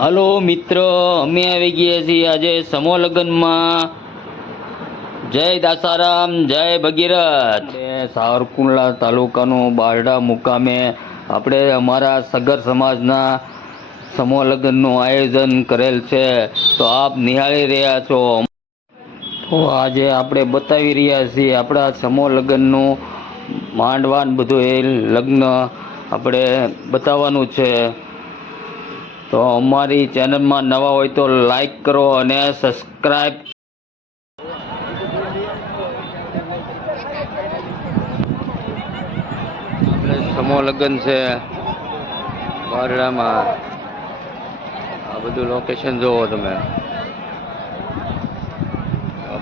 Hello મિત્ર, અમે આવી ગયા છીએ આજે સમૂહ લગ્નમાં. જય દાસારામ, જય ભગીરથ. સાવરકુંડલા તાલુકાનું બારડા મુકામે આપણે અમારા સગર સમાજના સમૂહ લગ્નનું આયોજન કરેલ છે. તો આપ નિહાળી રહ્યા છો. તો આજે આપણે બતાવી રહ્યા છીએ આપણા સમૂહ લગ્નનું માંડવાન બધું એ લગ્ન આપણે બતાવવાનું છે. તો અમારી ચેનલમાં નવા હોય તો લાઈક કરો અને સબસ્ક્રાઈબ સમો લગ્ન છે. બારડામાં આ બધું લોકેશન જોવો તમે.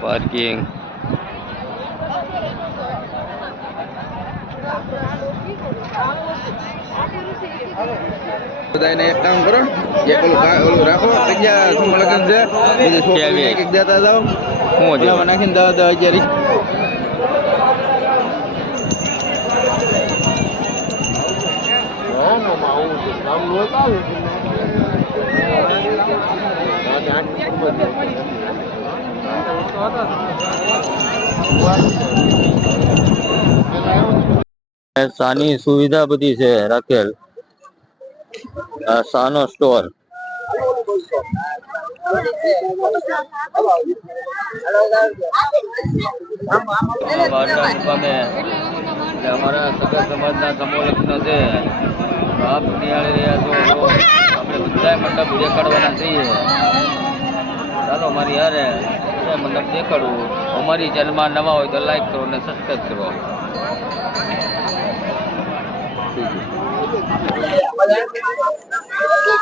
પાર્કિંગ બધાને એક કામ કરો. એક ઓલું ઓલું રાખો. અગિયાર શું લગન છે? બીજું છોકરીને એક એક દેતા જાઓ. હું છે નાખીને દવા દવા હજાર સાની સુવિધા બધી છે રાખેલ. સાનો સ્ટોર. અમારા સગા સમાજના સમૂહ લગ્ન છે આપ નિહાળી રહ્યા છો. આપણે બધા મંડપ દેખાડવાના છીએ. ચાલો મારી હારે મંડપ દેખાડવું. અમારી ચેનલમાં નવા હોય તો લાઈક કરો અને સબસ્ક્રાઈબ કરો.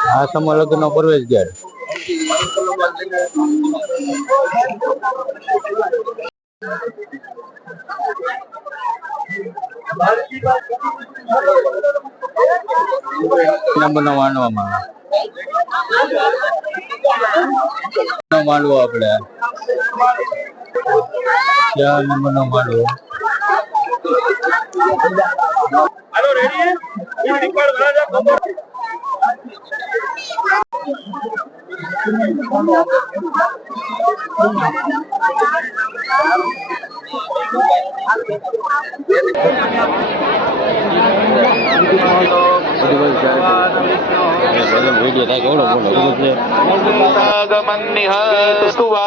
આ સમૂહ લગ્ન નો પ્રવેશ ગેટ નંબરનો માંડવામાં. માંડવો આપણે. ચાર નંબરનો માંડવો? હેલો થાય કેવડો મોટો છે Agamennihat tuwa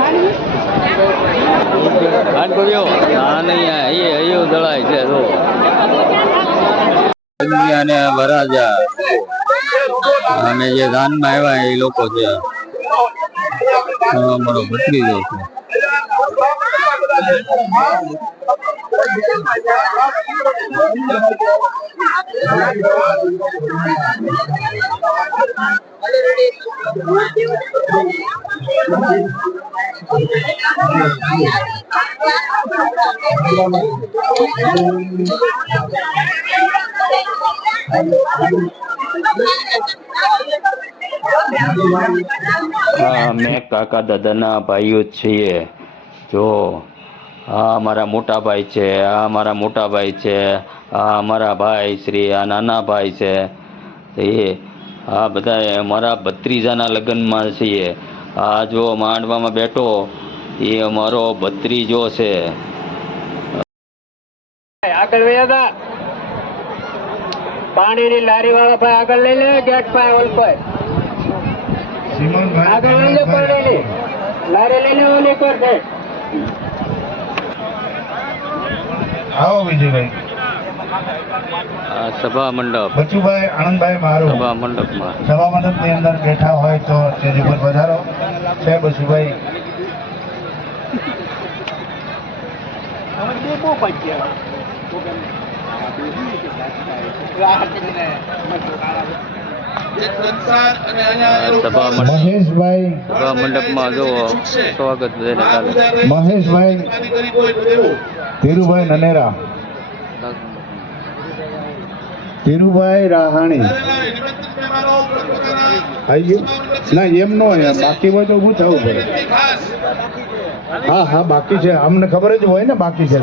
biliyaseng Nilalanto ho Vinayakam હાથ પડ્યો આ નહીં એ અહીંયા દળાય છે જો અને વરાજા. અને જે દાનમાં આવ્યા એ લોકો છે. અમારો ભટકી ભત્રીજો છે. હા અમે કાકા દાદાના ભાઈઓ છીએ. જો, આ અમારા મોટા ભાઈ છે, આ અમારા મોટા ભાઈ છે, આ અમારા ભાઈ શ્રી, આ નાના ભાઈ છે. એ, આ બધા અમારા ભત્રીજાના લગ્નમાં છીએ. આ જો માંડવામાં બેઠો એ અમારો ભત્રીજો છે. આગળ વયા હતા પાણીની લારી વાળા ભાઈ આગળ લઈ લે ગેટ પાસે ઓલ કોઈ આગળ લઈ લે પાણીની. લારી લઈ લે ઓલી પર આવો બીજું આ સભા મંડપ. બચુભાઈ આનંદભાઈ મારું. સભા મંડપમાં. સભા મંડપની અંદર બેઠા હોય તો સ્ટેજ ઉપર વધારો. છે બચુભાઈ? મહેશભાઈ. સભા મંડપમાં જો સ્વાગત મહેશભાઈ. ધીરુભાઈ નનેરા. ધીરુભાઈ રાહાણી. આવી ગયું? ના, એમ નો બાકી હોય તો ઊભું થવું પડે? હા હા, બાકી છે. અમને ખબર જ હોય ને, બાકી છે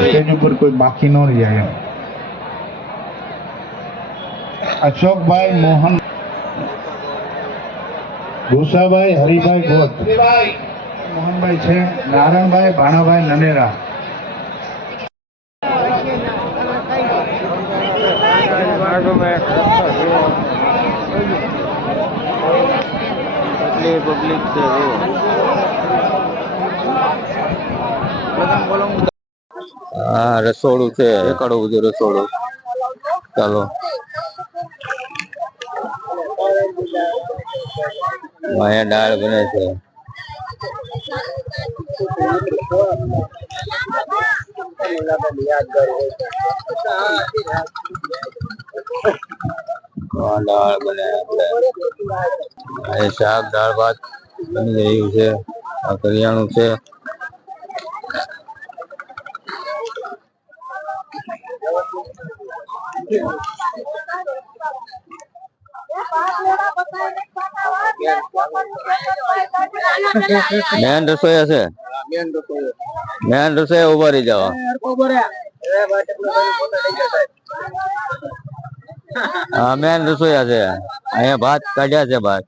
સ્ટેજ ઉપર કોઈ બાકી ન રહ્યા એમ. અશોકભાઈ મોહન. ભૂષાભાઈ હરિભાઈ ગોત. મોહનભાઈ છે. નારણભાઈ, ભાણાભાઈ, નનેરા. એટલી પબ્લિક છે હા રસોડું છે. એકાડું બધું રસોડું. ચાલો. અહીંયા દાળ બને છે. આ દાળ શાક, દાળ, ભાત બની છે. આ કરિયાણું છે. મેન રસોઈયા છે? મેન રસોઈ ઊભા રહી જવા હા મેન રસોયા છે. અહીંયા ભાત કાઢ્યા છે ભાત.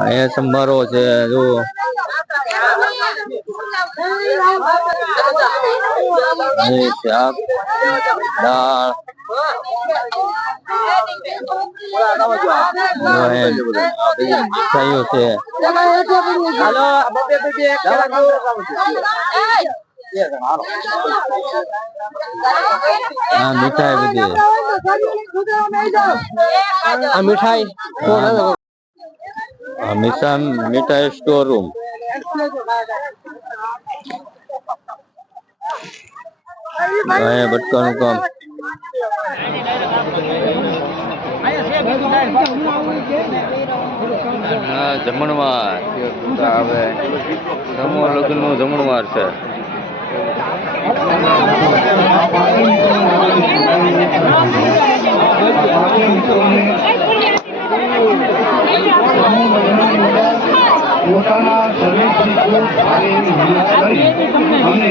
અહીંયા સંભારો છે જો શાક દાળ. મીઠાઈઓ છે. આ મીઠાઈ બધી આ મીઠાઈ આ મીઠા મીઠાઈ સ્ટોર રૂમ અહીંયા બટકાનું કામ હા જમણવાર આવે સમૂહ લગ્નનું જમણવાર છે પોતાના શરીરથી ખૂબ એવી મહેનત કરી અને